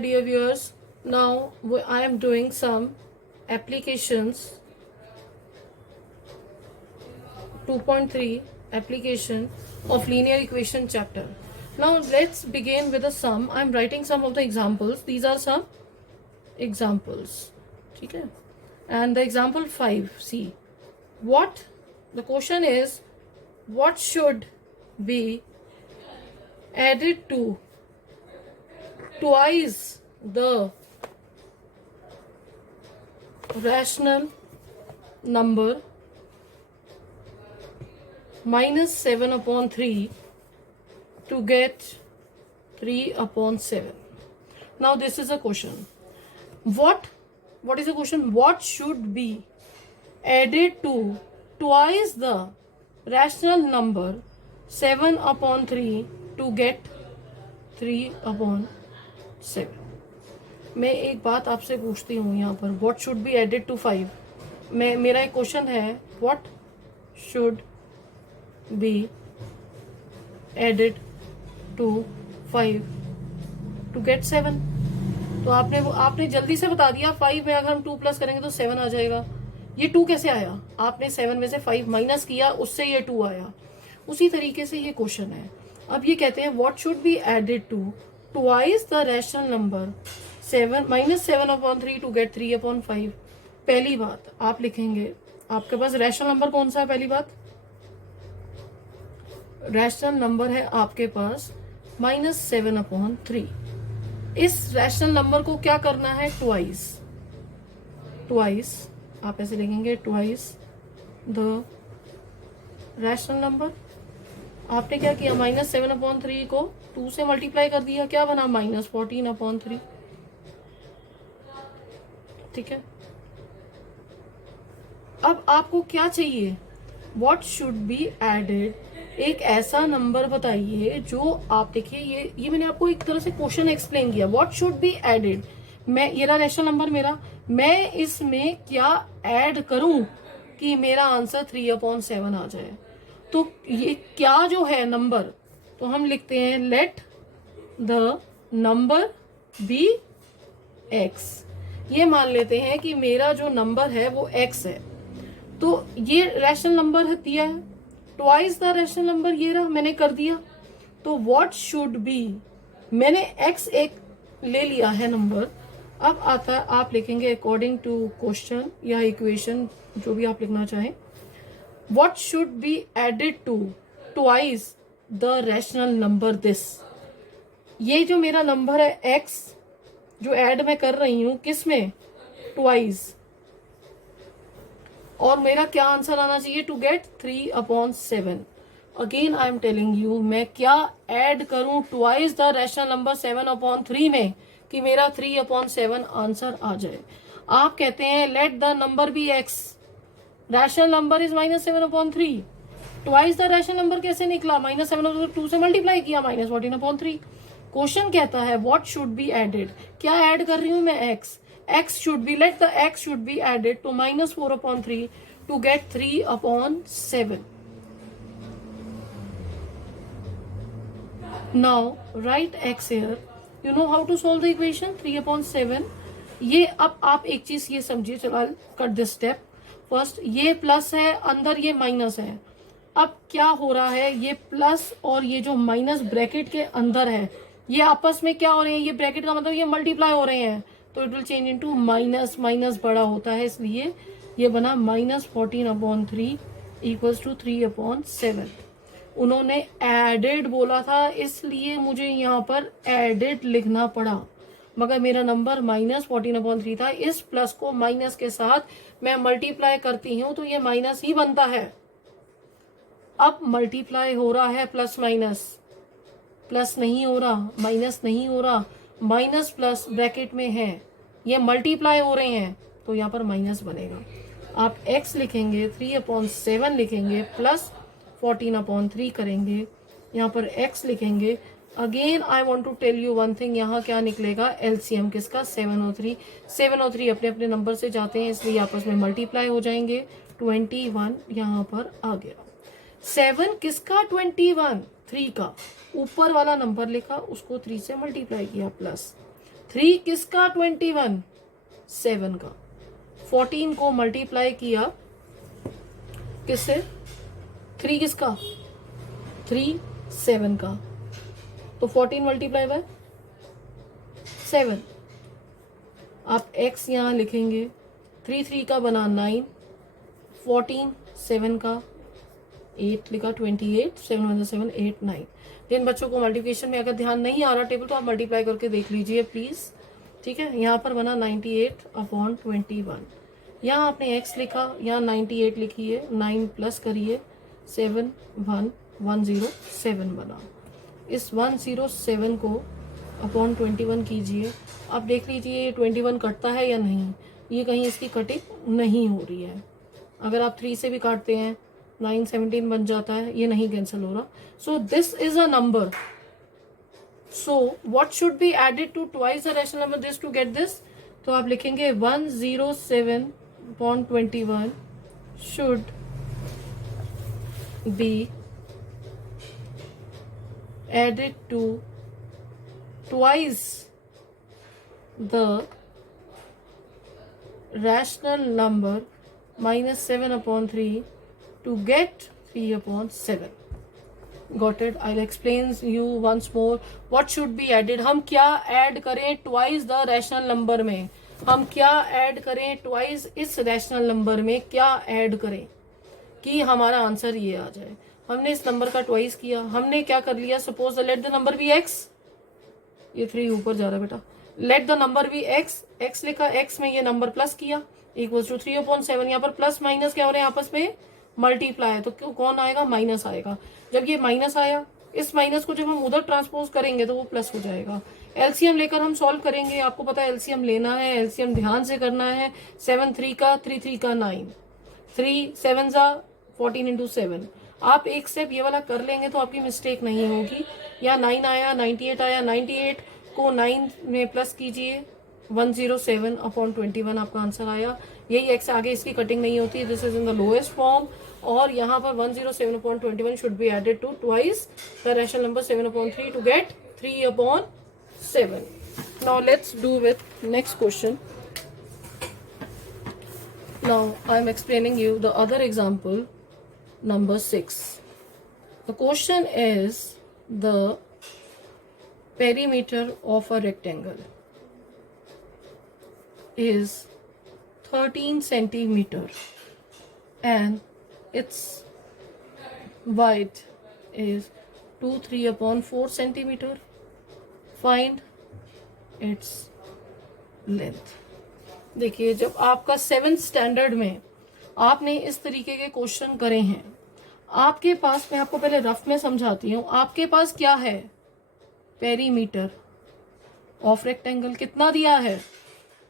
dear viewers, now I am doing some applications 2.3 application of linear equation chapter. Now let's begin with a sum. I am writing some of the examples. These are some examples. Okay? And the example 5, see what the question is, what should be added to twice the rational number minus 7 upon 3 to get 3 upon 7. Now this is a question. What is the question? What should be added to twice the rational number 7 upon 3 to get 3 upon 7? मैं एक बात आपसे पूछती हूँ यहाँ पर, what should be added to 5. मेरा एक क्वेश्चन है, what should be added to 5 to get 7. तो आपने जल्दी से बता दिया 5 में अगर हम 2 प्लस करेंगे तो 7 आ जाएगा. ये 2 कैसे आया? आपने 7 में से 5 माइनस किया, उससे ये 2 आया. उसी तरीके से ये क्वेश्चन है. अब ये कहते हैं what should be added to twice the rational number 7 minus 7 upon 3 to get 3 upon 5. पहली बात आप लिखेंगे, आपके पास रैशनल नंबर कौन सा है? पहली बात, रैशनल नंबर है आपके पास माइनस 7 अपॉन 3. इस रैशनल नंबर को क्या करना है? ट्वाइस आप ऐसे लिखेंगे, ट्वाइस द रैशनल नंबर. आपने क्या किया? माइनस 7 अपॉन 3 को 2 से मल्टीप्लाई कर दिया, क्या बना? Minus 14 upon 3. ठीक है. अब आपको क्या चाहिए? What should be added. एक ऐसा नंबर बताइए जो आप देखिए, ये मैंने आपको एक तरह से क्वेश्चन एक्सप्लेन किया. व्हाट शुड बी एडेड, मैं ये रहा रैशनल नंबर मेरा, मैं इसमें क्या ऐड करूं कि मेरा आंसर 3 अपॉन 7 आ जाए. तो ये क्या जो है नंबर, तो हम लिखते हैं let the number be x. ये मान लेते हैं कि मेरा जो नंबर है वो एक्स है. तो ये रैशनल नंबर है दिया है, ट्वाइस द रैशनल नंबर ये रहा, मैंने कर दिया. तो व्हाट शुड बी, मैंने एक्स एक ले लिया है नंबर. अब आता है, आप लिखेंगे अकॉर्डिंग टू क्वेश्चन या इक्वेशन, जो भी आप लिखना चाहें. What should be added to twice the rational number this. ये जो मेरा नंबर है एक्स, जो ऐड मैं कर रही हूं किस में? ट्वाइस. और मेरा क्या आंसर आना चाहिए? To get 3 upon 7. Again I am telling you, मैं क्या ऐड करूं twice the rational number 7 upon 3 में कि मेरा 3 अपॉन 7 आंसर आ जाए. आप कहते हैं let the number be x, rational number is minus 7 upon 3. Twice the rational number कैसे निकला? माइनस 7 अपॉन 2 से मल्टीप्लाई किया, माइनस 14 अपॉन 3. क्वेश्चन कहता है व्हाट शुड बी एडेड. क्या ऐड कर रही हूं मैं? X. x should be, let the x should be added to minus 4 upon 3 to get 3 upon 7. Now write x here. You know how to solve the equation 3 upon 7. ये अब आप एक चीज ये समझिए, चलो कट दिस स्टेप फर्स्ट. ये plus है, अंदर ये माइनस है. अब क्या हो रहा है? ये प्लस और ये जो माइनस ब्रैकेट के अंदर है, ये आपस में क्या हो रहे हैं? ये ब्रैकेट का मतलब ये मल्टीप्लाई हो रहे हैं, तो it will change into minus. Minus बड़ा होता है, इसलिए ये बना minus 14 upon 3 equals to 3 upon 7. उन्होंने एडेड बोला था, इसलिए मुझे यहाँ पर एडेड लिखना पड़ा, मगर मेरा नंबर माइनस 14 अपॉन 3 था. इस प्लस को माइनस के साथ मैं मल्टीप्लाई करती हूँ तो ये माइनस ही बनता है. अब मल्टीप्लाई हो रहा है प्लस माइनस, प्लस नहीं हो रहा, माइनस नहीं हो रहा, माइनस प्लस ब्रैकेट में है, ये मल्टीप्लाई हो रहे हैं, तो यहाँ पर माइनस बनेगा. आप x लिखेंगे, 3 अपॉन 7 लिखेंगे, प्लस 14 अपॉन 3 करेंगे, यहाँ पर x लिखेंगे. Again I want to tell you one thing, यहाँ क्या निकलेगा? एलसीएम किसका? 7 और 3. 7 और 3 अपने अपने नंबर से जाते हैं, इसलिए आपस में मल्टीप्लाई हो जाएंगे. 21 यहाँ पर आ गया. 7 किसका? 21, 3 का. ऊपर वाला नंबर लिखा, उसको 3 से मल्टीप्लाई किया, प्लस 3 किसका 21? 7 का। 14 को मल्टीप्लाई किया किससे? 3 किसका? 3 7 का। तो 14 मल्टीप्लाई बाय 7। आप x यहाँ लिखेंगे, 3 3 का बना 9, 14 7 का 8 लिखा, 28, 7 1 7 8 9। जिन बच्चों को मल्टीप्लिकेशन में अगर ध्यान नहीं आ रहा टेबल तो आप मल्टीप्लाई करके देख लीजिए प्लीज। ठीक है, यहाँ पर बना 98/21। यहाँ आपने x लिखा, यहाँ 98 लिखिए, 9 प्लस करिए, 7 1 107 बना। इस 107 को अपॉन 21 कीजिए। आप देख लीजिए ये 21 कटता है या नहीं, ये कहीं इसकी कटिंग नहीं हो रही है। अगर आप 3 से भी काटते हैं 9 17 बन जाता है, ये नहीं कैंसिल हो रहा। So this is a number. So what should be added to twice the rational number this to get this? तो आप लिखेंगे 107/21 should be added to twice the rational number minus 7/3 to get 3/7. Got it? I'll explain you once more. What should be added? हम क्या add करें twice the rational number में? हम क्या add करें twice इस rational number में? क्या ऐड करें कि हमारा आंसर ये आ जाए? हमने इस नंबर का ट्वाइस किया, हमने क्या कर लिया, suppose let the number be x, ये 3 ऊपर जा रहा है बेटा, let the number be x लिखा, x में ये नंबर प्लस किया इक्वल्स टू 3/7। यहाँ पर प्लस माइनस क्या हो रहे हैं, आपस में मल्टीप्लाई है, तो कौन आएगा, माइनस आएगा। जब ये माइनस आया, इस माइनस को जब हम उधर ट्रांसपोज करेंगे तो वो प्लस हो जाएगा। एलसीएम लेकर हम सॉल्व करेंगे, आपको पता है एलसीएम लेना है, एलसीएम ध्यान से करना है। 7 3 का 3 3 का 9, 3 7 14 × 7। आप एक स्टेप ये वाला कर लेंगे तो आपकी मिस्टेक नहीं होगी। या 9 आया, 98 आया, 98 को 9 में प्लस कीजिए, 107/21 आपका आंसर आया। यही एक्स आगे इसकी कटिंग नहीं होती, this is in the lowest form. और यहाँ पर 107/21 should be added to twice the rational number 7/3 to get 3/7। Now let's do with next question. Now I am explaining you the other example number 6. The question is the perimeter of a rectangle is 13 centimeter and its width is 2 3/4 centimeter. Find its length. देखिए, जब आपका 7th standard में आपने इस तरीके के question करे हैं, आपके पास, मैं आपको पहले रफ में समझाती हूँ, आपके पास क्या है, पेरीमीटर ऑफ रेक्टेंगल कितना दिया है,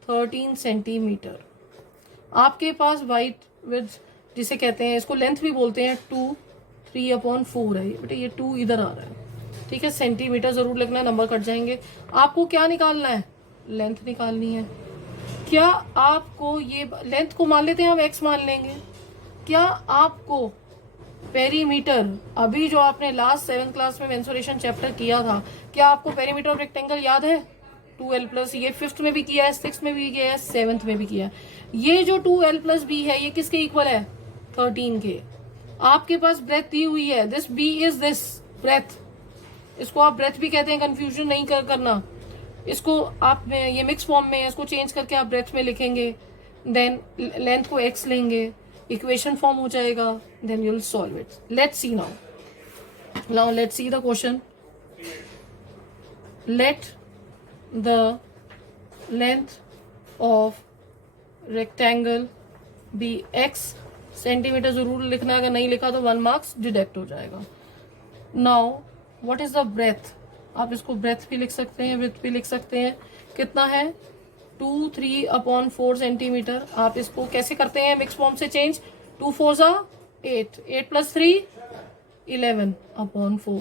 13 सेंटीमीटर। आपके पास वाइड विड्थ जिसे कहते हैं, इसको लेंथ भी बोलते हैं, 2 3/4 है बेटा, ये 2 इधर आ रहा है, ठीक है। सेंटीमीटर जरूर लिखना है, नंबर कट जाएंगे। आपको क्या निकालना है, लेंथ निकालनी है। क्या आपको ये लेंथ को मान लेते हैं, हम x मान लेंगे। क्या आपको पेरीमीटर, अभी जो आपने लास्ट 7th क्लास में मेंसुरेशन चैप्टर किया था, क्या आपको पेरीमीटर ऑफ रेक्टेंगल याद है? 2l+, ये 5th में भी किया है, 6th में भी किया है, 7th में भी किया है। ये जो 2l+b है, ये किसके इक्वल है, 13 के। आपके पास ब्रेथ दी हुई है, this b is this breadth, इसको आप ब्रेथ भी कहते हैं, कंफ्यूजन नहीं करना। इसको आप ये मिक्स फॉर्म में, इसको चेंज करके आप ब्रेथ में लिखेंगे, देन लेंथ को x लेंगे, इक्वेशन फॉर्म हो जाएगा, then you will solve it. Let's see now let's see the question. Let the length of rectangle be x centimetre, जरूर लिखना है, अगर नहीं लिखा तो 1 मार्क्स डिडक्ट हो जाएगा। Now what is the breadth, आप इसको ब्रेथ भी लिख सकते हैं, विड्थ भी लिख सकते हैं। कितना है, 2 3/4 सेंटीमीटर। आप इसको कैसे करते हैं, मिक्स फॉर्म से चेंज, 2 4 8, 8 + 3 11/4,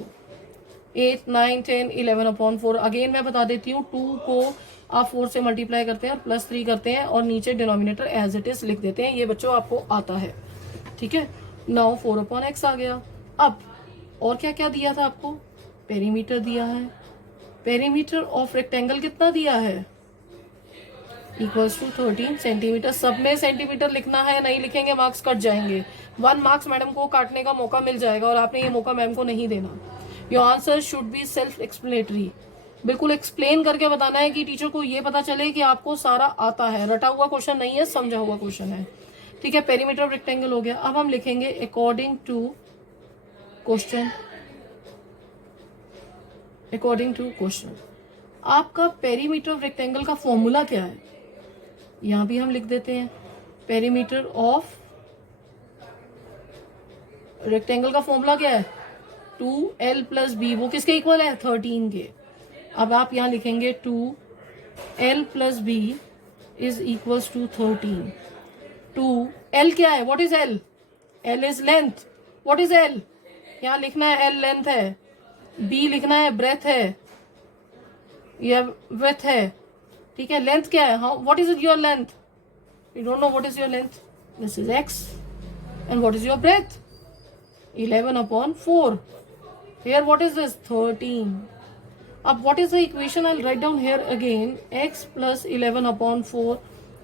8 9 10 11/4। अगेन मैं बता देती हूँ, 2 को आप 4 से मल्टीप्लाई करते हैं और +3 करते हैं और नीचे डिनोमिनेटर एज इट इज लिख देते हैं। ये बच्चों आपको आता है, ठीक है। नाउ 4/x आ गया। अब और क्या क्या दिया था आपको, पेरीमीटर दिया है, पेरीमीटर ऑफ रेक्टेंगल कितना दिया है, इक्वल्स टू 13 सेंटीमीटर। सब में सेंटीमीटर लिखना है, नहीं लिखेंगे मार्क्स कट जाएंगे। 1 मार्क्स मैडम को काटने का मौका मिल जाएगा और आपने ये मौका मैम को नहीं देना। Your answer should be self explanatory. बिल्कुल एक्सप्लेन करके बताना है कि टीचर को ये पता चले कि आपको सारा आता है, रटा हुआ क्वेश्चन नहीं है, समझा हुआ क्वेश्चन है। ठीक है, पेरीमीटर ऑफ रेक्टेंगल हो गया। अब हम लिखेंगे according to question. According to question आपका पेरीमीटर ऑफ रेक्टेंगल का फॉर्मूला क्या है, यहां भी हम लिख देते हैं। पेरीमीटर ऑफ रेक्टेंगल का फॉर्मूला क्या है, 2l प्लस बी। वो किसके इक्वल है, 13 के। अब आप यहां लिखेंगे 2l plus b is equals to 13। 2l क्या है, what is l? l is length. What is l? यहां लिखना है l लेंथ है, b लिखना है ब्रेथ है, यह विड्थ है। ठीक है, लेंथ क्या है, how what is your length? You don't know what is your length, this is x। And what is your breadth, 11/4। Here what is this, 13. अब what is the equation? I'll write down here again, x plus 11/4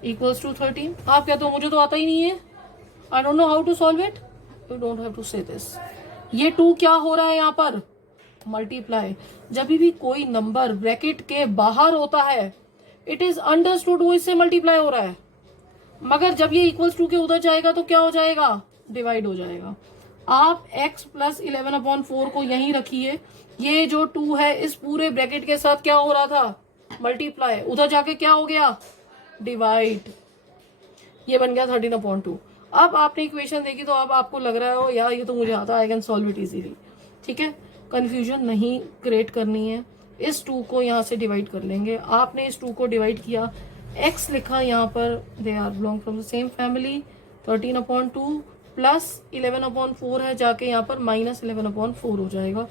equals to 13. आप कहते हो मुझे तो आता ही नहीं है, I don't know how to solve it. You don't have to say this. ये 2 क्या हो रहा है यहाँ पर, मल्टीप्लाई। जब भी कोई नंबर ब्रैकेट के बाहर होता है इट इज अंडरस्टूड वो इससे मल्टीप्लाई हो रहा है, मगर जब ये इक्वल्स टू के उधर जाएगा तो क्या हो जाएगा, डिवाइड हो जाएगा। आप x प्लस 11/4 को यहीं रखिए, ये जो 2 है इस पूरे ब्रैकेट के साथ क्या हो रहा था, मल्टीप्लाई, उधर जाके क्या हो गया, डिवाइड। ये बन गया 13/2। अब आपने इक्वेशन देखी तो अब आपको लग रहा हो यार ये तो मुझे आता है, I can solve it easily. ठीक है, कंफ्यूजन नहीं क्रिएट करनी है। इस 2 को यहाँ से डिवाइड कर लेंगे। आपने इस 2 को डिवाइड किया, x लिखा यहाँ पर, they are belong from the same family, 13/2 plus 11/4 है, जाके यहाँ पर माइनस 11/4 हो जाएगा।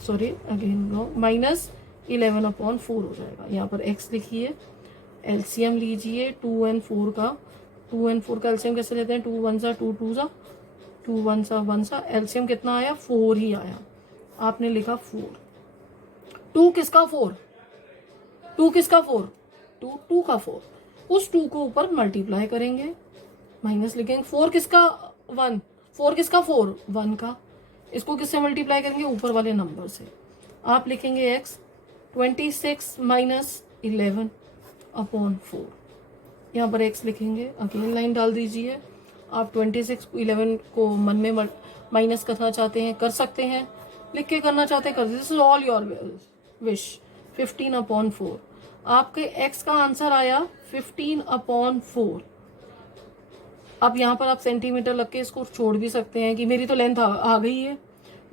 सॉरी अगेन रॉन्ग, माइनस 11/4 हो जाएगा। यहाँ पर x लिखिए, एलसीएम लीजिए 2 and 4 का। 2 and 4 का एलसीएम कैसे लेते हैं, 2 1 सा 2 2 सा 2 1 सा 1 सा, एलसीएम कितना आया, 4 ही आया। आपने लिखा 4। 2 किसका 4, 2 किसका 4, 2 का 4। उस 2 को ऊपर मल्टीप्लाई करेंगे, माइनस लिखेंगे। 4 किसका 1, 4 किसका 4, 1 का। इसको किससे मल्टीप्लाई करेंगे, ऊपर वाले नंबर से। आप लिखेंगे x 26 माइनस 11/4। यहाँ पर x लिखेंगे, अगेन लाइन डाल दीजिए। आप 26 11 को मन में माइनस करना चाहते हैं कर सकते हैं, लिख के करना चाहते हैं कर दीजिए, this is all your wish. 15/4 आपके x का आंसर आया 15/4। अब यहाँ पर आप सेंटीमीटर लग के इसको छोड़ भी सकते हैं कि मेरी तो लेंथ आ गई है।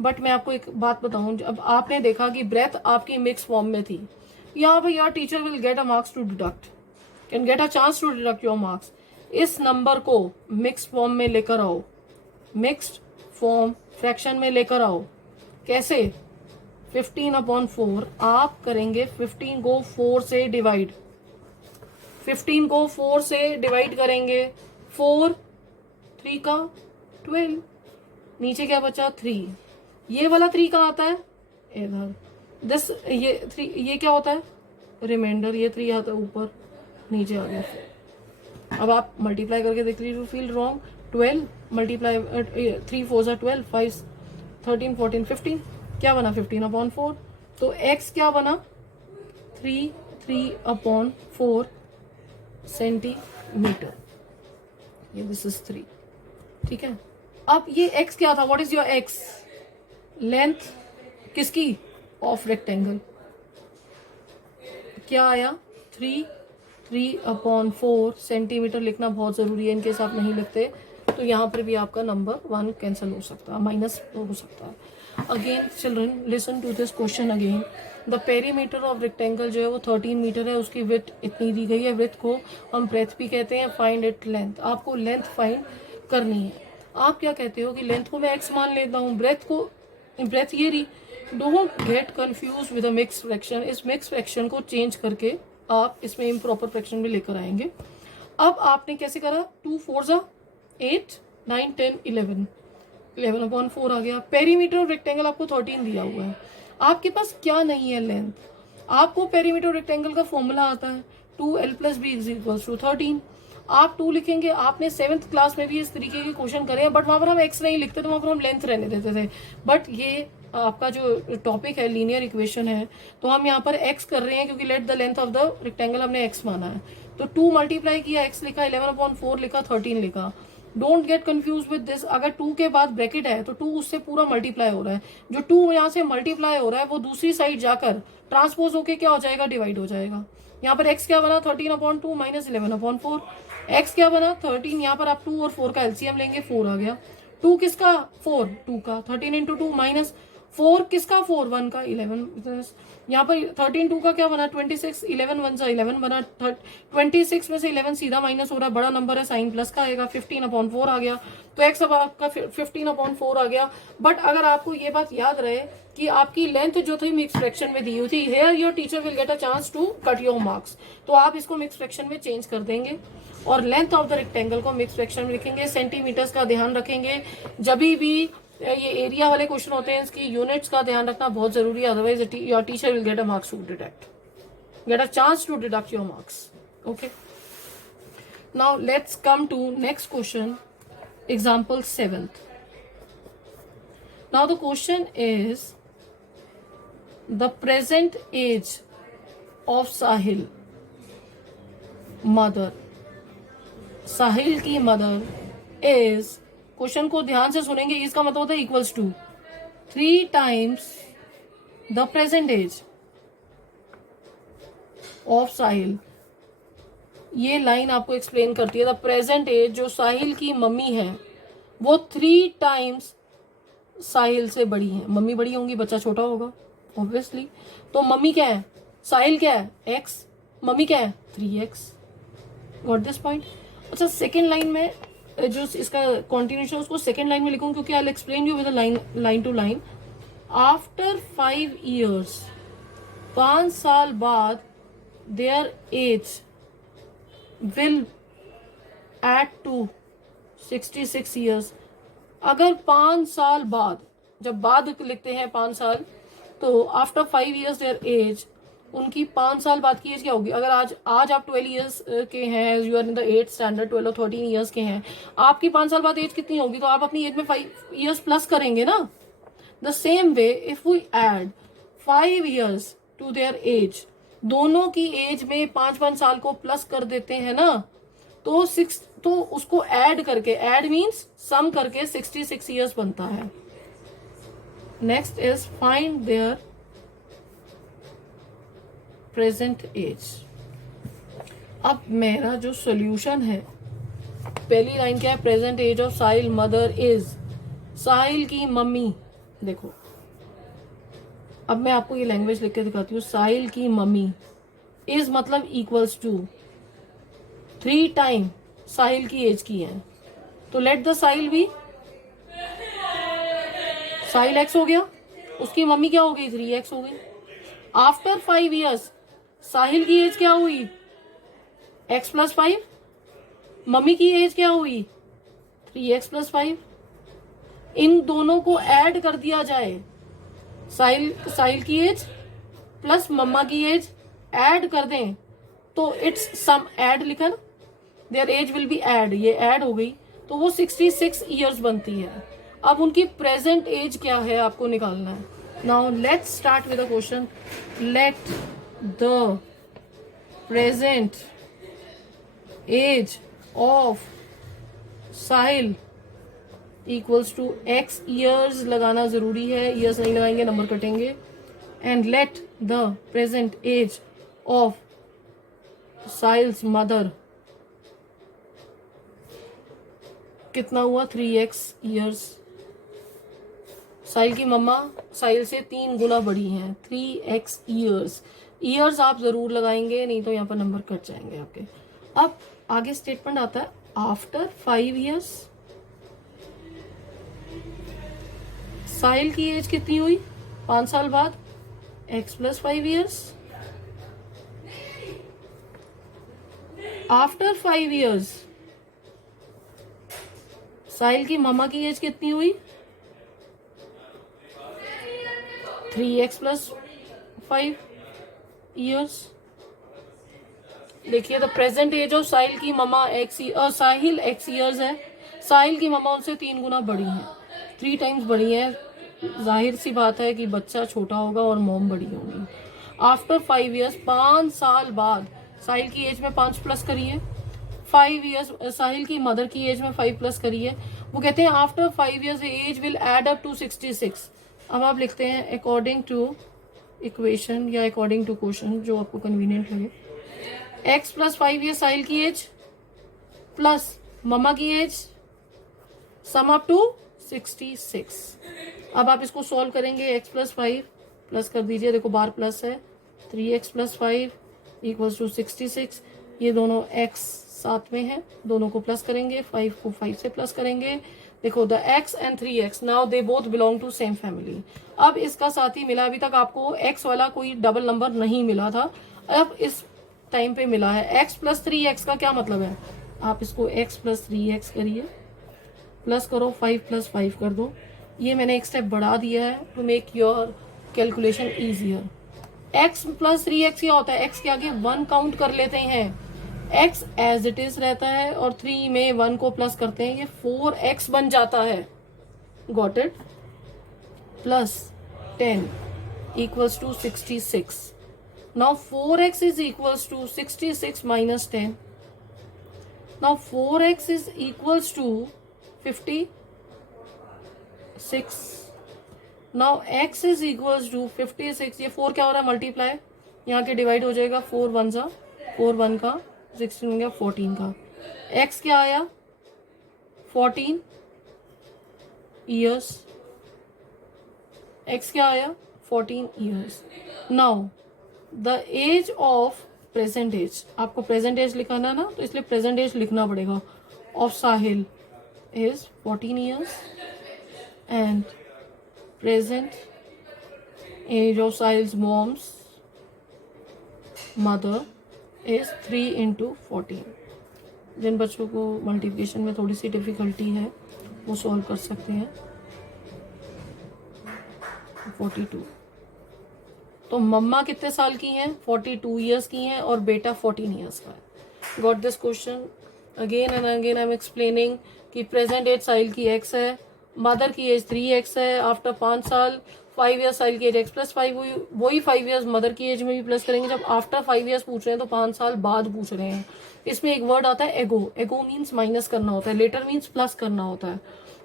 बट मैं आपको एक बात बताऊं, अब आपने देखा कि ब्रेथ आपकी मिक्स फॉर्म में थी, यहाँ पर your teacher will get a marks to deduct, can get a chance to deduct your marks. इस नंबर को मिक्स फॉर्म में लेकर आओ, मिक्स्ड फॉर्म फ्रैक्शन में लेकर आओ। कैसे, 15/4 आप करेंगे 15 को 4 से डिवाइड, 15 को 4 से डिवाइड करेंगे, 4 3 का 12, नीचे क्या बचा 3। ये वाला 3 कहाँ आता है, इधर। दिस ये 3 ये क्या होता है, रिमाइंडर। ये 3 आता है ऊपर, नीचे आ गया। अब आप मल्टीप्लाई करके देख लीजिए, यू फील रॉन्ग। 12 मल्टीप्लाई 3 4 12, 5 13 14 15, क्या बना 15/4। तो x क्या बना 3/4 सेंटीमीटर, ये दिस इज 3। ठीक है, अब ये x क्या था, what is your x, length किसकी, ऑफ रेक्टेंगल। क्या आया 3/4 सेंटीमीटर। लिखना बहुत जरूरी है, इनकेस आप नहीं लिखते तो यहाँ पर भी आपका नंबर 1 कैंसिल हो सकता है, माइनस हो सकता है। Again children listen to this question again. The perimeter of rectangle जो है वो 13 मीटर है, उसकी विड्थ इतनी दी गई है। विड्थ को हम ब्रेथ भी कहते हैं। फाइंड इट लेंथ, आपको लेंथ फाइंड करनी है। आप क्या कहते हो कि लेंथ को मैं x मान लेता हूँ, ब्रेथ ये रही। Don't get confuse with a mix fraction. इस मिक्स फ्रैक्शन को चेंज करके आप इसमें इम्प्रॉपर फ्रैक्शन भी लेकर आएंगे। अब आपने कैसे करा, 2 4 8 9 10 11, 11/4 आ गया। पेरीमीटर ऑफ रेक्टेंगल आपको 13 दिया हुआ है, आपके पास क्या नहीं है, लेंथ। आपको पेरीमीटर ऑफ रेक्टेंगल का फॉर्मूला आता है, 2l+b इज इक्वल्स टू 13। आप 2 लिखेंगे, आपने 7th क्लास में भी इस तरीके के क्वेश्चन करे हैं, बट वहां पर हम x नहीं लिखते थे, वहां पर हम लेंथ रहने देते थे। बट ये आपका जो टॉपिक है लीनियर इक्वेशन है, तो हम यहाँ पर x कर रहे हैं क्योंकि late the length of the rectangle हमने x माना है। तो 2 मल्टीप्लाई किया, x लिखा, 11/4 लिखा, 13 लिखा। Don't get confuse with this. अगर 2 के बाद ब्रैकेट है तो 2 उससे पूरा मल्टीप्लाई हो रहा है। जो 2 यहाँ से मल्टीप्लाई हो रहा है वो दूसरी साइड जाकर ट्रांसपोज होके क्या हो जाएगा, डिवाइड हो जाएगा। यहाँ पर x क्या बना, 13/2 माइनस 11/4। x क्या बना, 13। यहाँ पर आप 2 और 4 का एलसीएम लेंगे, 4 आ गया। 2 किसका, 4, 2 का, 13 इंटू 2 माइनस 4 किसका, 4, 1 का, 11। यहाँ पर 13 2 का क्या बना, 26, 11 1 सा 11 बना। 26 में से 11 सीधा माइनस हो रहा है, बड़ा नंबर है, साइन प्लस का आएगा, 15/4 आ गया। तो x अब आपका 15/4 आ गया। बट अगर आपको ये बात याद रहे कि आपकी लेंथ जो थी मिक्स फ्रैक्शन में दी हुई थी, here your teacher will get a chance to cut your marks, तो आप इसको मिक्स फ्रैक्शन में चेंज कर देंगे और लेंथ ऑफ द रेक्टेंगल को मिक्स फ्रैक्शन में लिखेंगे। सेंटीमीटर्स का ध्यान रखेंगे, जब भी ये एरिया वाले क्वेश्चन होते हैं इसकी यूनिट्स का ध्यान रखना बहुत जरूरी है, otherwise your teacher will get a marks to deduct, get a chance to deduct your marks. Okay, now let's come to next question, example 7th. Now the question is the present age of Sahil mother. साहिल की mother is, question को ध्यान से सुनेंगे, इसका मतलब होता है equals to 3 times the present age of Sahil. ये लाइन आपको एक्सप्लेन करती है द प्रेजेंट एज, जो साहिल की मम्मी है वो 3 times साहिल से बड़ी है। मम्मी बड़ी होंगी, बच्चा छोटा होगा ऑब्वियसली। तो मम्मी क्या है, साहिल क्या है, x, मम्मी क्या है, 3x। Got this point. अच्छा, सेकेंड लाइन में जो इसका कॉन्टिन्यूशन उसको सेकेंड लाइन में लिखूंगी क्योंकि I will explain you with line to line. After 5 years, 5 साल बाद, their age will add to 66 years। अगर 5 साल बाद, जब बाद लिखते हैं 5 साल, तो आफ्टर 5 years देयर एज, उनकी 5 साल बाद की एज क्या होगी। अगर आज आप 12 years के हैं, you are in the 8th standard, 12 और 13 years के हैं, आपकी 5 साल बाद एज कितनी होगी, तो आप अपनी एज में 5 years प्लस करेंगे ना। The same way if we add 5 years to their age, दोनों की एज में 5-5 साल को प्लस कर देते हैं ना, तो 6, तो उसको ऐड करके, ऐड मीन्स सम करके 66 years बनता है। Next is find their present age. अब मेरा जो सॉल्यूशन है, पहली लाइन क्या है, present age of Sahil mother is, Sahil की मम्मी। देखो अब मैं आपको ये लैंग्वेज लिख के दिखाती हूँ। साहिल की मम्मी इज मतलब इक्वल्स टू 3 times साहिल की एज की है, तो let the Sahil be, Sahil x हो गया, उसकी मम्मी क्या हो गई, 3x हो गई। आफ्टर 5 years साहिल की एज क्या हुई, x + 5, मम्मी की एज क्या हुई, 3x + 5। इन दोनों को ऐड कर दिया जाए, साहिल की एज प्लस मम्मा की एज ऐड कर दें, तो इट्स सम, ऐड लिखा ना, their age will be add, ये ऐड हो गई, तो वो 66 years बनती है। अब उनकी प्रेजेंट एज क्या है आपको निकालना है। Now let's start with the question. Let the present age of Sahil equals to x years लगाना जरूरी है, years नहीं लगाएंगे नंबर कटेंगे। And let the present age of Sahil's mother कितना हुआ, 3x years। साहिल की मम्मा साहिल से 3 गुना बड़ी हैं, 3x years। ईयर्स आप जरूर लगाएंगे, नहीं तो यहाँ पर नंबर कट जाएंगे आपके। अब आगे स्टेटमेंट आता है आफ्टर 5 years साहिल की एज कितनी हुई, 5 साल बाद, x + 5 years। आफ्टर 5 years साहिल की मम्मा की एज कितनी हुई, 3x + 5 years। देखिए द प्रेजेंट एज ऑफ साहिल की ममा साहिल एक्स ईयर्स है, साहिल की ममा उनसे 3 गुना बड़ी है, 3 टाइम्स बड़ी है। जाहिर सी बात है कि बच्चा छोटा होगा और मॉम बड़ी होगी। आफ्टर 5 ईयर्स, 5 साल बाद साहिल की एज में 5 प्लस करिए, 5 ईयर्स साहिल की मदर की एज में 5 प्लस करिए। वो कहते हैं after 5 years age will add up to 66। अब आप लिखते हैं अकॉर्डिंग टू इक्वेशन या अकॉर्डिंग टू क्वेश्चन, जो आपको कन्वीनियंट लगे। x प्लस 5 ईयर साहिल की एज प्लस ममा की एज सम अप टू 66। अब आप इसको सॉल्व करेंगे, x प्लस 5 प्लस कर दीजिए, देखो बार प्लस है, 3x प्लस 5 इक्वल्स टू 66। ये दोनों x साथ में है, दोनों को प्लस करेंगे, 5 को 5 से प्लस करेंगे। देखो the x and 3x now they both belong to same family. अब इसका साथ ही मिला, अभी तक आपको x वाला कोई डबल नंबर नहीं मिला था, अब इस टाइम पे मिला है। x प्लस 3x का क्या मतलब है, आप इसको x प्लस 3x करिए, प्लस करो 5 प्लस 5 कर दो। ये मैंने एक स्टेप बढ़ा दिया है to make your calculation easier. x plus 3x क्या होता है, x के आगे 1 काउंट कर लेते हैं, x एज इट इज रहता है और 3 में 1 को प्लस करते हैं, ये 4x बन जाता है। Got it? Plus 10 equals to 66। Now 4x is equals to 66 minus 10. Now 4x is equals to 56. Now x is equals to 56. ये 4 क्या हो रहा है, मल्टीप्लाई, यहाँ के डिवाइड हो जाएगा, 4 1 जा 4 1 का 16 हो गया 14 का। x क्या आया 14 ईयर्स, x क्या आया 14 years. Now the age of present age, आपको प्रेजेंट एज लिखाना ना, तो इसलिए प्रेजेंट एज लिखना पड़ेगा, of Sahil is 14 years and present age of Sahil's mom's mother is 3 into 14। जिन बच्चों को मल्टीप्लिकेशन में थोड़ी सी डिफिकल्टी है वो सॉल्व कर सकते हैं। 42। तो मम्मा कितने साल की हैं, 42 ईयर्स की हैं और बेटा 14 ईयर्स का है। Got this question? Again and again I am explaining कि प्रेजेंट एज साहिल की x है, मदर की एज 3x है, आफ्टर 5 साल 5 ईयर्स साहिल की एज x प्लस 5 हुई, वही 5 ईयर्स मदर की एज में भी प्लस करेंगे। जब आफ्टर 5 ईयर्स पूछ रहे हैं तो 5 साल बाद पूछ रहे हैं। इसमें एक वर्ड आता है एगो, एगो मीन्स माइनस करना होता है, लेटर मीन्स प्लस करना होता है।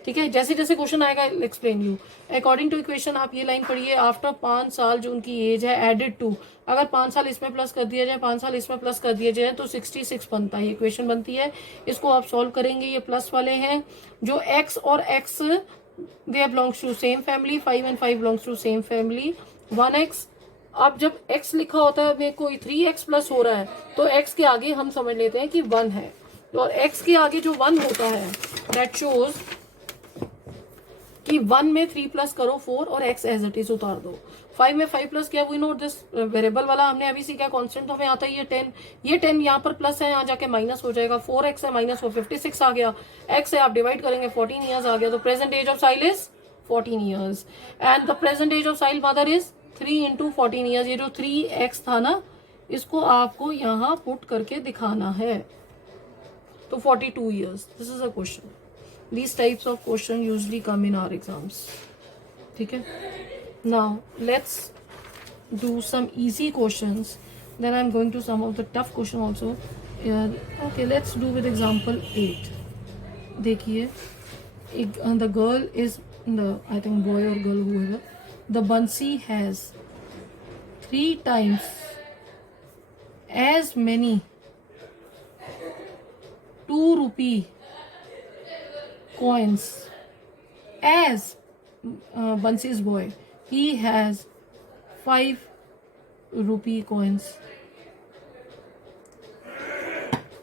ठीक है, जैसे जैसे क्वेश्चन आएगा explain you. According to equation आप ये लाइन पढ़िए, आफ्टर 5 साल जो उनकी एज है एडेड टू, अगर 5 साल इसमें प्लस कर दिया जाए, 5 साल इसमें प्लस कर दिया जाए तो 66 बनता है। ये इक्वेशन बनती है, इसको आप सॉल्व करेंगे। ये प्लस वाले हैं जो x और x they belongs to same family, 5 and 5 belongs to same family. 1x, अब जब x लिखा होता है में कोई 3x प्लस हो रहा है तो x के आगे हम समझ लेते हैं कि 1 है, और x के आगे जो 1 होता है दैट शोज कि 1 में 3 प्लस करो 4 और x एज इट इज उतार दो। 5 में 5 प्लस किया, वी नोट दिस वेरिएबल वाला हमने अभी सीखा, कांस्टेंट तो हमें आता है ये 10, ये 10 यहाँ पर प्लस है, यहाँ जाके माइनस हो जाएगा, 4x है माइनस हो 56 आ गया, x है आप डिवाइड करेंगे 14 ईयर्स आ गया। तो present age of Sahil is 14 years and the present age of Sahil mother is 3 into 14 years. ये जो 3x था ना, इसको आपको यहाँ पुट करके दिखाना है, तो 42 years. This is a question. These types of question usually come in our exams. ठीक है, now let's do some easy questions, then I'm going to some of the tough question also. Okay, let's do with example 8. देखिए, the girl is the, I think boy or girl whoever, the Bansi has 3 times as many 2 rupee coins as Bansi's boy. He has 5 rupee coins.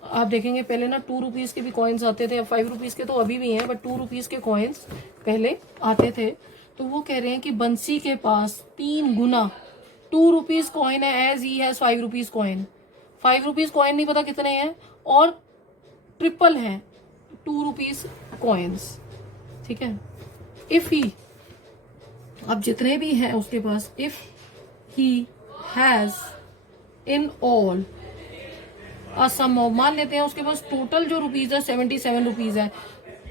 आप देखेंगे पहले ना 2 rupees के भी coins आते थे, 5 rupees के तो अभी भी हैं, बट 2 रुपीज के कॉइन्स पहले आते थे। तो वो कह रहे हैं कि बंसी के पास 3 गुना 2 रुपीज कॉइन है as he has 5 rupees coin. 5 rupees coin नहीं पता कितने हैं, और ट्रिपल है 2 रुपीज कॉइन्स। ठीक है, इफ ही, अब जितने भी हैं उसके पास, if he has in all sum of, मान लेते हैं उसके पास टोटल जो रुपीज है 77 रुपीज है,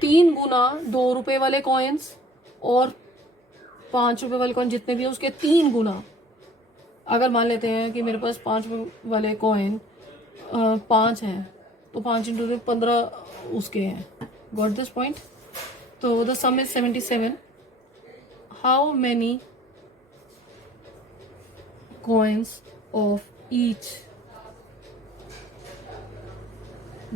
3 गुना 2 रुपए वाले कॉइन्स और 5 रुपए वाले कॉइन जितने भी है उसके 3 गुना। अगर मान लेते हैं कि मेरे पास 5 रुपए वाले कॉइन 5 हैं तो 5 × 15 उसके हैं। Got this point? तो the sum is 77। How many coins of each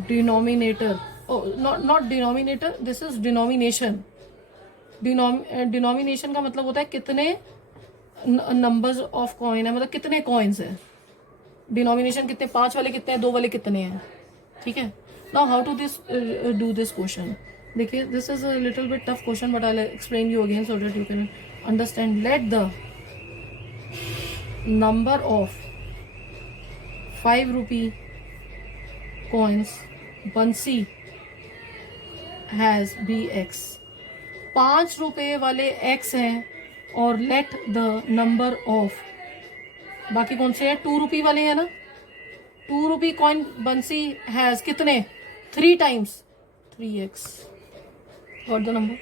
denominator, oh not denominator, this is denomination. Denomination का मतलब होता है कितने numbers of coin है, मतलब कितने coins है। denomination कितने, 5 वाले कितने हैं, 2 वाले कितने हैं, ठीक है। now how to this do this question? देखिए, this is a little bit tough question but I'll explain you again so that you can understand. Let the number of 5 rupee coins Bansi has be x। 5 रुपए वाले x हैं और let the number of, बाकी कौन से हैं, 2 रुपी वाले हैं ना, 2 रुपी कॉइन बंसी हैज कितने, 3 times 3x। Got the number?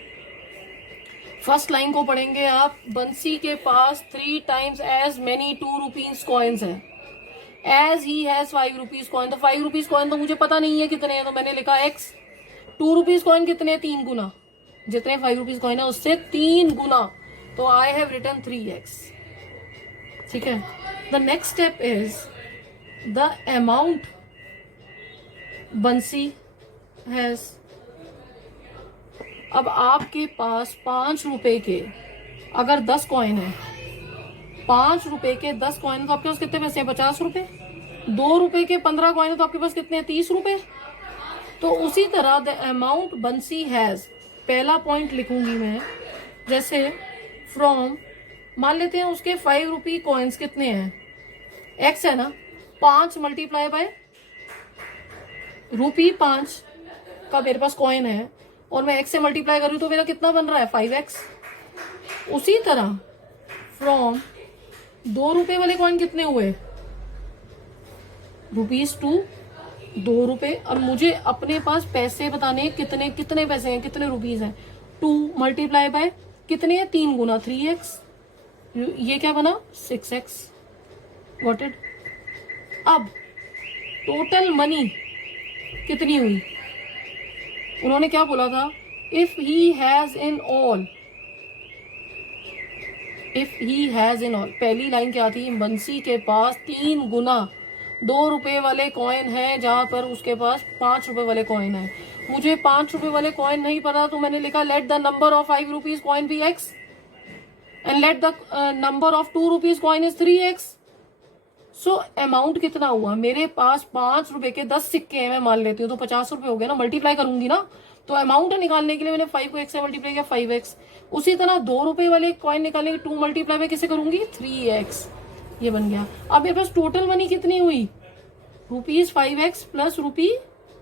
First line को पढ़ेंगे आप, बंसी के पास 3 times as many 2 rupees coins है, as he has 5 rupees coin. तो 5 रुपीज कॉइन तो मुझे पता नहीं है कितने हैं, तो मैंने लिखा x। 2 रुपीज कॉइन कितने हैं, 3 गुना, जितने 5 रुपीज कॉइन है उससे 3 गुना, तो आई हैव रिटन 3x, ठीक है। The next step is the amount बंसी हैज। अब आपके पास 5 रुपए के अगर 10 कॉइन है, 5 रुपए के 10 कॉइन तो आपके पास कितने पैसे हैं, 50 रुपए। 2 रुपए के 15 कॉइन तो आपके पास कितने हैं, 30 रुपए। तो उसी तरह द अमाउंट बंसी हैज, पहला पॉइंट लिखूंगी मैं, जैसे फ्रॉम, मान लेते हैं उसके 5 रुपी कॉइन्स कितने हैं, x है ना, 5 मल्टीप्लाई बाय रुपी 5 का मेरे पास कॉइन है और मैं x से मल्टीप्लाई करूँ तो मेरा कितना बन रहा है, 5x। उसी तरह फ्रॉम 2 रुपए वाले कॉइन कितने हुए, ₹2, 2 रुपए। अब मुझे अपने पास पैसे बताने, कितने कितने पैसे हैं, कितने रुपीज हैं, 2 मल्टीप्लाई बाय कितने हैं, 3 गुना 3x, ये क्या बना 6x। Got it? अब टोटल मनी कितनी हुई, उन्होंने क्या बोला था, if he has in all, if he has in all, पहली लाइन क्या थी, बंसी के पास 3 गुना 2 रुपए वाले कॉइन है जहां पर उसके पास 5 रुपए वाले कॉइन है। मुझे 5 रुपए वाले कॉइन नहीं पता तो मैंने लिखा let the number of 5 rupees coin be x and let the number of 2 rupees coin is 3x। So amount कितना हुआ, मेरे पास 5 रुपए के 10 सिक्के हैं, मैं मान लेती हूँ, तो 50 रुपए हो गए ना, मल्टीप्लाई करूंगी ना, तो अमाउंट निकालने के लिए मैंने 5 को x से मल्टीप्लाई किया, 5x। उसी तरह 2 रुपए वाले कॉइन निकालने के 2 मल्टीप्लाई में किसे करूंगी, 3x, ये बन गया। अब मेरे पास टोटल मनी कितनी हुई, ₹5x plus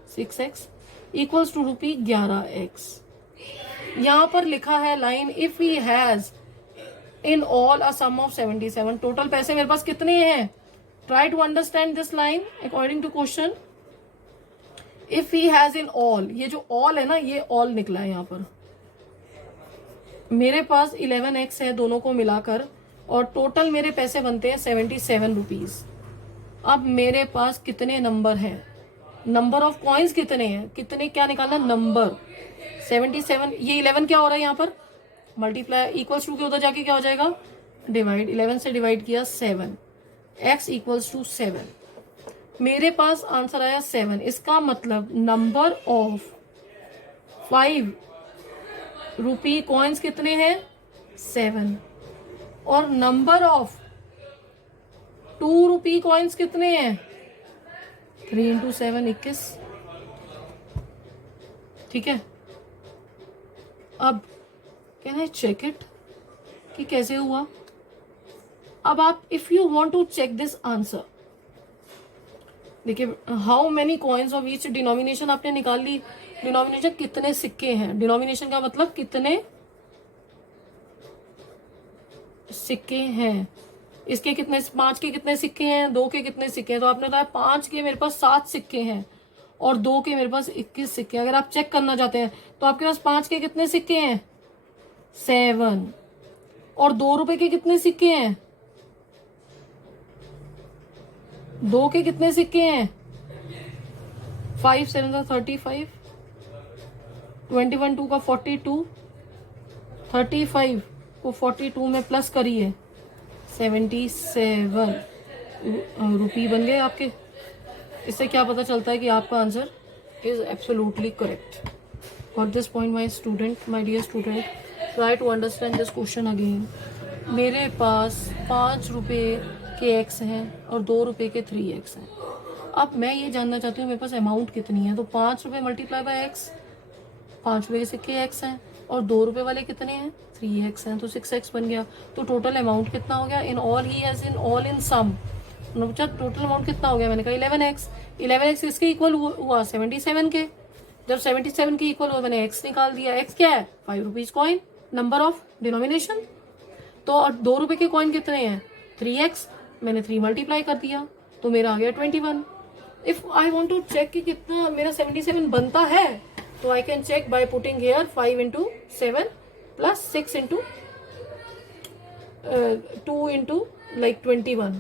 ₹6x equals to ₹11x। यहाँ पर लिखा है line, if he has in all a sum of 77, total पैसे मेरे पास कितने हैं, try to understand this line according to question. If he has in all, ये जो ऑल है ना, ये ऑल निकला है यहाँ पर, मेरे पास 11x है दोनों को मिलाकर और टोटल मेरे पैसे बनते हैं 77 रुपीज। अब मेरे पास कितने नंबर हैं, नंबर ऑफ कॉइन्स कितने हैं, कितने क्या निकालना, नंबर 77, ये 11 क्या हो रहा है यहाँ पर, मल्टीप्लाई इक्वल्स टू के उधर जाके क्या हो जाएगा, डिवाइड, 11 से डिवाइड किया 7, x इक्वल्स टू 7, मेरे पास आंसर आया 7। इसका मतलब नंबर ऑफ 5 रुपी कॉइन्स कितने हैं, 7, और नंबर ऑफ 2 रुपी कॉइन्स कितने हैं, 3 × 7 21, ठीक है। अब कैन आई चेक इट कि कैसे हुआ। अब आप if you want to check this answer, देखिए how many coins of each denomination आपने निकाल ली, डिनोमिनेशन कितने सिक्के हैं, डिनोमिनेशन का मतलब कितने सिक्के हैं, इसके कितने, 5 के कितने सिक्के हैं, 2 के कितने सिक्के हैं, तो आपने बताया 5 के मेरे पास 7 सिक्के हैं और 2 के मेरे पास 21 सिक्के। अगर आप चेक करना चाहते हैं तो आपके पास 5 के कितने सिक्के हैं, 7, और 2 रुपए के कितने सिक्के हैं, 2 के कितने सिक्के हैं, 5 7 35, 21 2 का 42, 35 को 42 में प्लस करिए, 77 रुपी बन गए आपके। इससे क्या पता चलता है कि आपका answer is absolutely correct. For this point my student, my dear student, try to understand this question again. मेरे पास 5 रुपए के एक्स हैं और 2 रुपए के 3x हैं। अब मैं ये जानना चाहती हूँ मेरे पास अमाउंट कितनी है। तो 5 रुपए मल्टीप्लाई बाय एक्स, 5 रुपए के सिक्के एक्स हैं और 2 रुपए वाले कितने हैं, 3x हैं, तो 6x बन गया। तो टोटल अमाउंट कितना हो गया, in all he has in all in sum. Total amount कितना हो गया, मैंने कहा 11x। 11x इसके इक्वल हुआ 77 के। जब 77 के इक्वल हुआ मैंने x निकाल दिया। x क्या है, 5 rupees coin, number of denomination. तो और 2 रुपए के कॉइन कितने हैं, 3x, मैंने 3 मल्टीप्लाई कर दिया तो मेरा आ गया 21। If I want to check कि कितना मेरा 77 बनता है, तो I can check by putting here 5 into 7 plus 6 into 2 into like 21,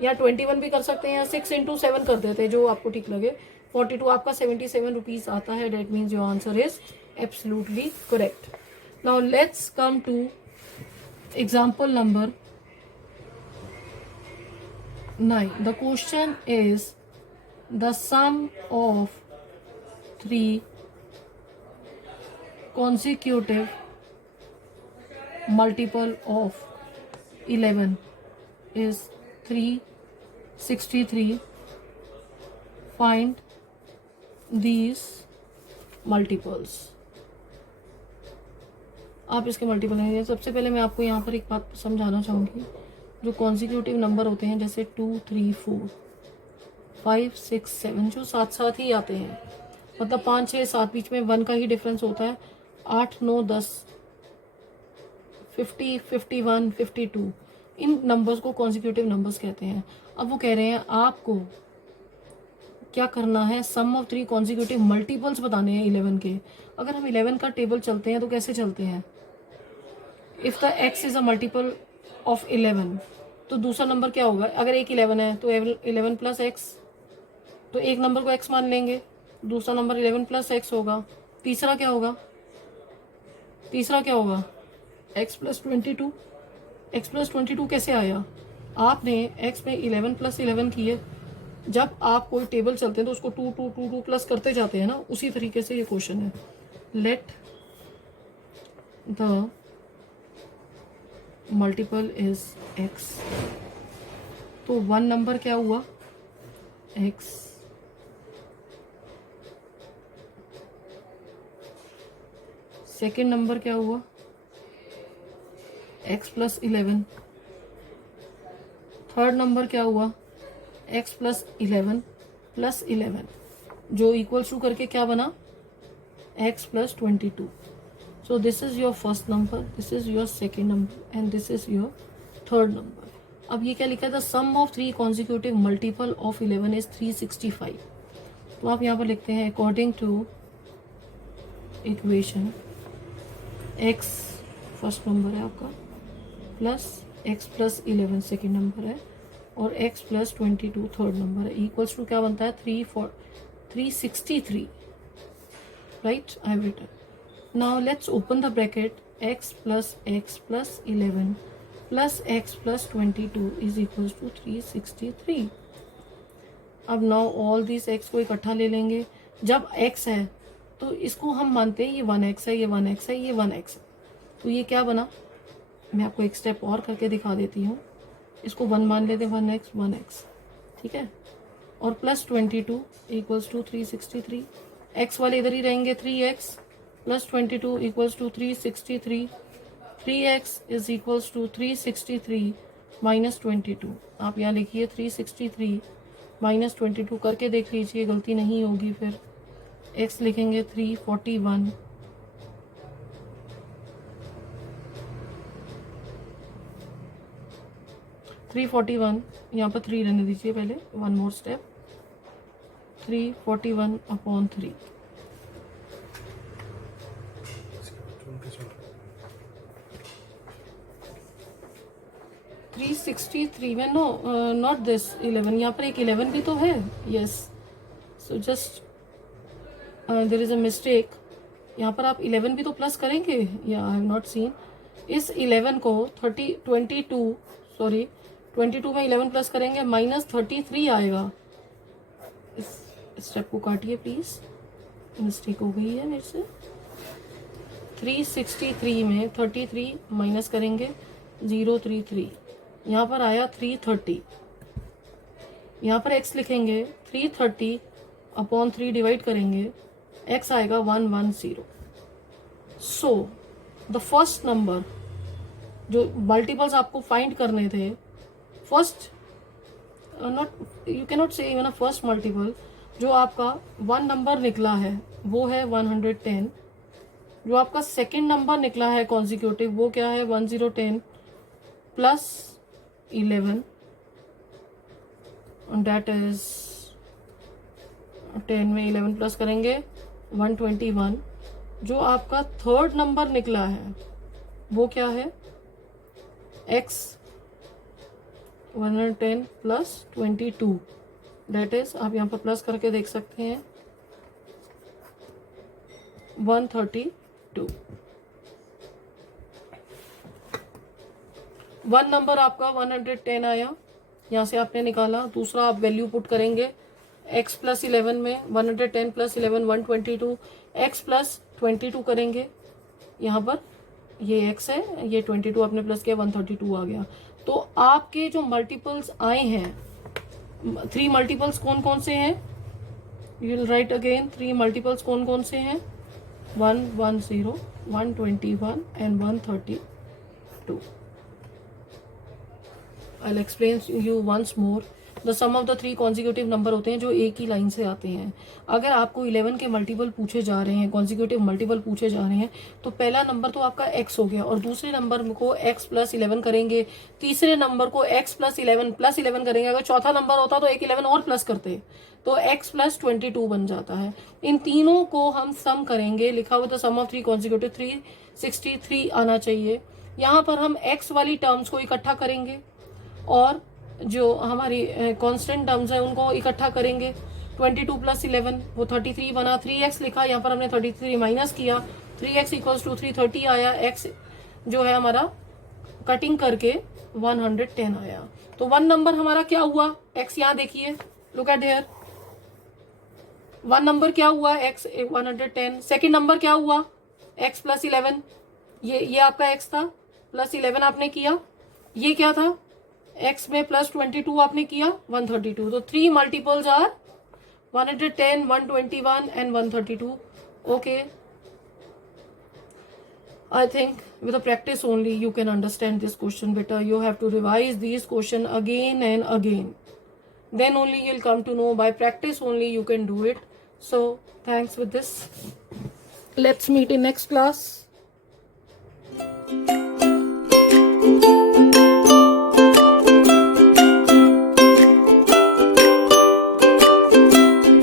या 21 भी कर सकते हैं, या 6 इंटू 7 कर देते हैं, जो आपको ठीक लगे। 42 आपका 77 रुपीज आता है। That means your answer is absolutely correct. Now let's come to example number 9. The question is the sum of 3 consecutive multiple of 11 is 363. Find these multiples. आप इसके मल्टीपल लेंगे। सबसे पहले मैं आपको यहाँ पर एक बात समझाना चाहूँगी। जो कॉन्सिक्यूटिव नंबर होते हैं जैसे 2 3 4 5 6 7 जो साथ साथ ही आते हैं, मतलब 5 6 7 बीच में 1 का ही डिफरेंस होता है। 8 9 10 50 51 52 इन नंबर्स को कॉन्सिक्यूटिव नंबर्स कहते हैं। अब वो कह रहे हैं आपको क्या करना है, सम ऑफ 3 कॉन्सिक्यूटिव मल्टीपल्स बताने हैं 11 के। अगर हम 11 का टेबल चलते हैं तो कैसे चलते हैं, if the x is a multiple of 11 तो दूसरा नंबर क्या होगा, अगर एक 11 है तो 11 प्लस एक्स, तो एक नंबर को x मान लेंगे, दूसरा नंबर 11 प्लस एक्स होगा, तीसरा क्या होगा, x प्लस 22। x प्लस 22 कैसे आया, आपने x में 11 प्लस 11 किए। जब आप कोई टेबल चलते हैं तो उसको 2 2 2 2 प्लस करते जाते हैं ना, उसी तरीके से ये क्वेश्चन है। Let the multiple is x, तो 1 नंबर क्या हुआ, x, सेकेंड नंबर क्या हुआ, x प्लस 11, थर्ड नंबर क्या हुआ, x प्लस 11 प्लस 11 जो इक्वल्स टू करके क्या बना, x plus 22। So this is your first number, this is your second number and this is your third number. अब ये क्या लिखा है, the sum of 3 consecutive multiple of 11 is 365। तो आप यहाँ पर लिखते हैं according to equation x first number है आपका plus x plus 11 second number है और x प्लस 22 थर्ड नंबर है, इक्वल्स टू क्या बनता है 363, right. I have written. Now let's open the bracket, x plus 11 plus x plus 22 is equals to 363. अब now all these x को इकट्ठा ले लेंगे। जब x है तो इसको हम मानते हैं ये 1x है, ये 1x है, ये 1x है, तो ये क्या बना, मैं आपको एक स्टेप और करके दिखा देती हूँ। इसको 1 मान लेते हैं, 1x, ठीक है, और प्लस 22 इक्वल्स टू 363। x वाले इधर ही रहेंगे, 3x plus 22 equals to 363। 3x is equals to 363 minus 22। आप यहाँ लिखिए 363 माइनस 22 करके देख लीजिए, गलती नहीं होगी। फिर x लिखेंगे 341, 341, यहाँ पर 3 रहने दीजिए पहले, वन मोर स्टेप, 341 अपॉन 3, 363 में, नो नॉट दिस 11, यहाँ पर एक 11 भी तो है, yes, so just there is a mistake, यहाँ पर आप 11 भी तो प्लस करेंगे, या आई हैव नॉट सीन, इस 11 को 22 में 11 प्लस करेंगे, माइनस 33 आएगा, इस स्टेप को काटिए प्लीज, मिस्टेक हो गई है मेरे से, 363 में 33 माइनस करेंगे 033, यहाँ पर आया 330, यहाँ पर x लिखेंगे 330 अपॉन 3 डिवाइड करेंगे, x आएगा 110। सो द फर्स्ट नंबर, जो मल्टीपल्स आपको फाइंड करने थे, first not you can not से इवन अ फर्स्ट मल्टीपल, जो आपका वन नंबर निकला है वो है 110, जो आपका सेकेंड नंबर निकला है कॉन्जिक्यूटिव वो क्या है 1010 प्लस 11, दैट इज 10 में 11 प्लस करेंगे 121, जो आपका थर्ड नंबर निकला है वो क्या है x 110 प्लस 22, दैट इज, आप यहाँ पर प्लस करके देख सकते हैं 132। वन नंबर आपका 110 आया, यहाँ से आपने निकाला, दूसरा आप वैल्यू पुट करेंगे x प्लस 11 में, 110 प्लस 11 122, x प्लस 22 करेंगे, यहाँ पर ये x है, ये 22 आपने प्लस किया 132 आ गया। तो आपके जो मल्टीपल्स आए हैं, 3 मल्टीपल्स कौन कौन से हैं, you will write again, 3 multiples कौन कौन से हैं, 110, 121 and 132। I'll explain you once more. The sum of the 3 consecutive number होते हैं जो एक ही लाइन से आते हैं। अगर आपको 11 के मल्टीपल पूछे जा रहे हैं, कॉन्जिक्यूटिव मल्टीपल पूछे जा रहे हैं, तो पहला नंबर तो आपका x हो गया, और दूसरे नंबर को x प्लस 11 करेंगे, तीसरे नंबर को x प्लस 11 करेंगे, अगर चौथा नंबर होता तो एक 11 और प्लस करते तो x प्लस 22 बन जाता है। इन तीनों को हम सम करेंगे, लिखा हुआ था सम ऑफ 3 कॉन्जिक्यूटिव, 363 आना चाहिए। यहाँ पर हम x वाली टर्म्स को इकट्ठा करेंगे और जो हमारी कांस्टेंट टर्म्स है उनको इकट्ठा करेंगे, 22 प्लस 11 वो 33 बना, 3x लिखा, यहाँ पर हमने 33 माइनस किया, 3x इक्वल्स टू 330 आया, x जो है हमारा कटिंग करके 110 आया। तो वन नंबर हमारा क्या हुआ, x यहाँ देखिए, look at here, one number क्या हुआ x 110, सेकेंड नंबर क्या हुआ x प्लस 11, ये आपका x था, प्लस 11 आपने किया, ये क्या था x में प्लस 22 आपने किया 132। तो 3 multiples are 110, 121 and 132। Okay, I think with the practice only you can understand this question better. You have to revise these question again and again. Then only you'll come to know, by practice only you can do it. So thanks with this. Let's meet in next class.